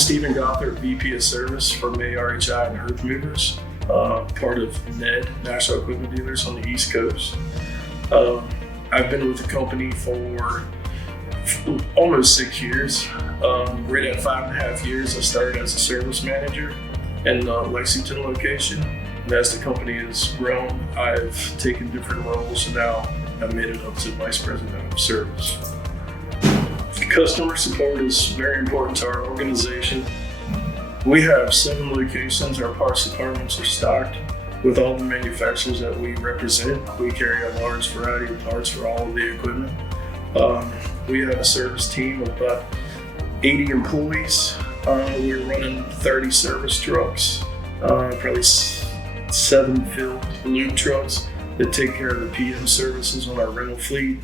Stephen Gawthrop, VP of Service for MAY-RHI and Earth Movers, part of NED, National Equipment Dealers on the East Coast. I've been with the company for almost 6 years. Right at 5.5 years, I started as a service manager in the Lexington location. And as the company has grown, I've taken different roles, and now I've made it up to Vice President of Service. Customer support is very important to our organization. We have 7 locations. Our parts departments are stocked with all the manufacturers that we represent. We carry a large variety of parts for all of the equipment. We have a service team of about 80 employees. We're running 30 service trucks, probably 7 filled lube trucks that take care of the PM services on our rental fleet,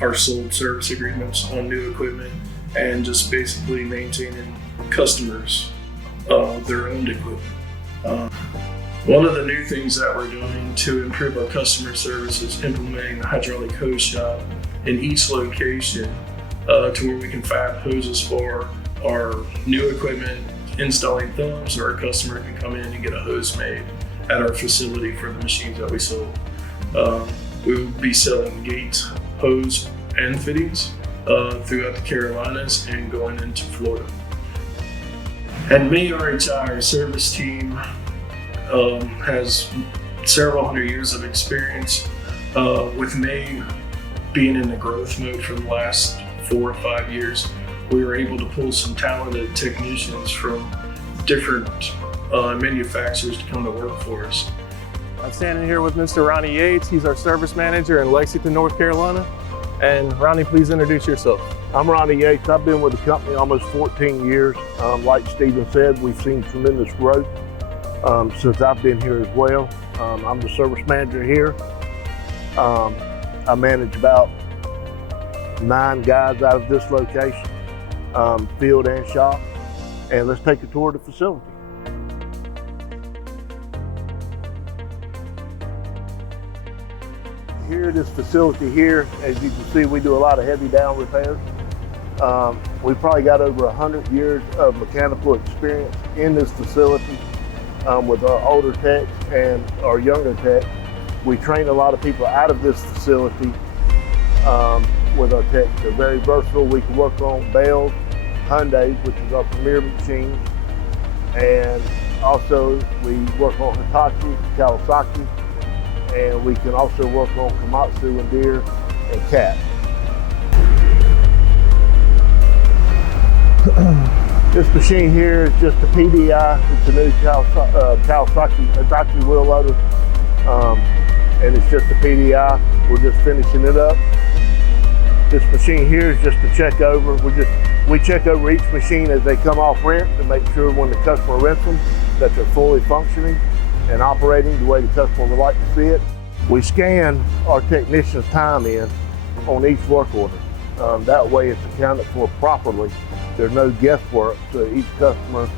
our sold service agreements on new equipment, and just basically maintaining customers their owned equipment. One of the new things that we're doing to improve our customer service is implementing the hydraulic hose shop in each location to where we can fab hoses for our new equipment, installing thumbs, or a customer can come in and get a hose made at our facility for the machines that we sold. We will be selling gates, hose, and fittings throughout the Carolinas and going into Florida. At MAY-RHI, our service team has several hundred years of experience with May being in the growth mode for the last 4 or 5 years. We were able to pull some talented technicians from different manufacturers to come to work for us. I'm standing here with Mr. Ronnie Yeatts. He's our service manager in Lexington, North Carolina. And Ronnie, please introduce yourself. I'm Ronnie Yeatts. I've been with the company almost 14 years. Like Stephen said, we've seen tremendous growth since I've been here as well. I'm the service manager here. I manage about 9 guys out of this location, field and shop. And let's take a tour of the facility. Here, this facility here, as you can see, we do a lot of heavy down repairs. We've probably got over 100 years of mechanical experience in this facility with our older techs and our younger techs. We train a lot of people out of this facility with our techs. They're very versatile. We can work on Bales, Hyundais, which is our premier machine, and also we work on Hitachi, Kawasaki, and we can also work on Komatsu and Deere and Cat. This machine here is just a PDI. It's a new Kawasaki Hitachi wheel loader, and it's just a PDI. We're just finishing it up. This machine here is just a check over. We check over each machine as they come off rent to make sure when the customer rents them that they're fully functioning and operating the way the customer would like to see it. We scan our technician's time in on each work order. That way it's accounted for properly. There's no guesswork, so each customer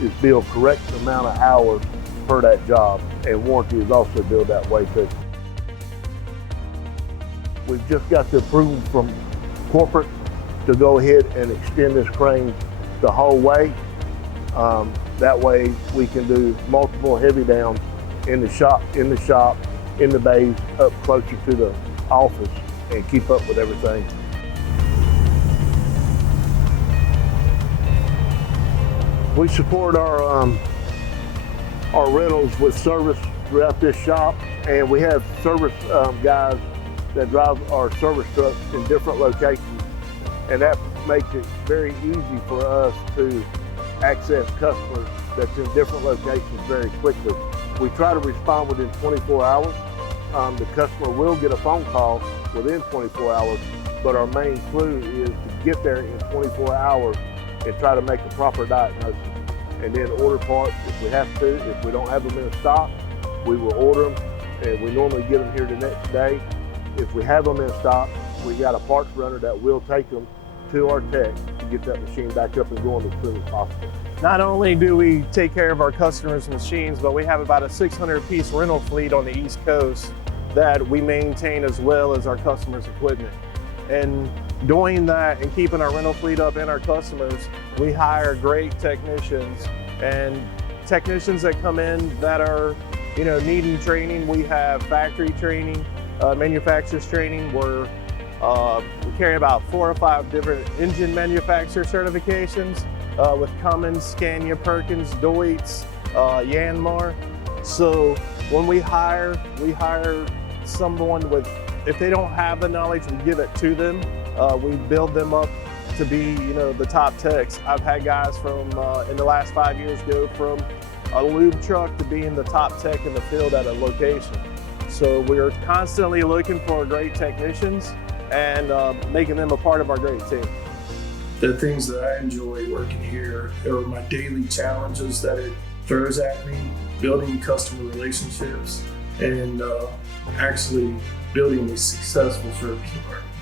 is billed correct amount of hours per that job, and warranty is also billed that way too. We've just got the approval from corporate to go ahead and extend this crane the whole way. That way we can do multiple heavy downs in the shop, in the bays, up closer to the office, and keep up with everything. We support our rentals with service throughout this shop, and we have service guys that drive our service trucks in different locations, and that makes it very easy for us to access customers that's in different locations very quickly. We try to respond within 24 hours. The customer will get a phone call within 24 hours, but our main clue is to get there in 24 hours and try to make a proper diagnosis. And then order parts if we have to. If we don't have them in stock, we will order them, and we normally get them here the next day. If we have them in stock, we got a parts runner that will take them to our tech to get that machine back up and going as soon as possible. Not only do we take care of our customers' machines, but we have about a 600-piece rental fleet on the East Coast that we maintain as well as our customers' equipment. And doing that and keeping our rental fleet up and our customers we hire great technicians, and technicians that come in that are, needing training. We have factory training, manufacturers training. We carry about 4 or 5 different engine manufacturer certifications with Cummins, Scania, Perkins, Deutz, Yanmar. So when we hire someone with, if they don't have the knowledge, we give it to them. We build them up to be, the top techs. I've had guys from, in the last 5 years, go from a lube truck to being the top tech in the field at a location. So we're constantly looking for great technicians and making them a part of our great team. The things that I enjoy working here are my daily challenges that it throws at me, building customer relationships, and actually building a successful service department.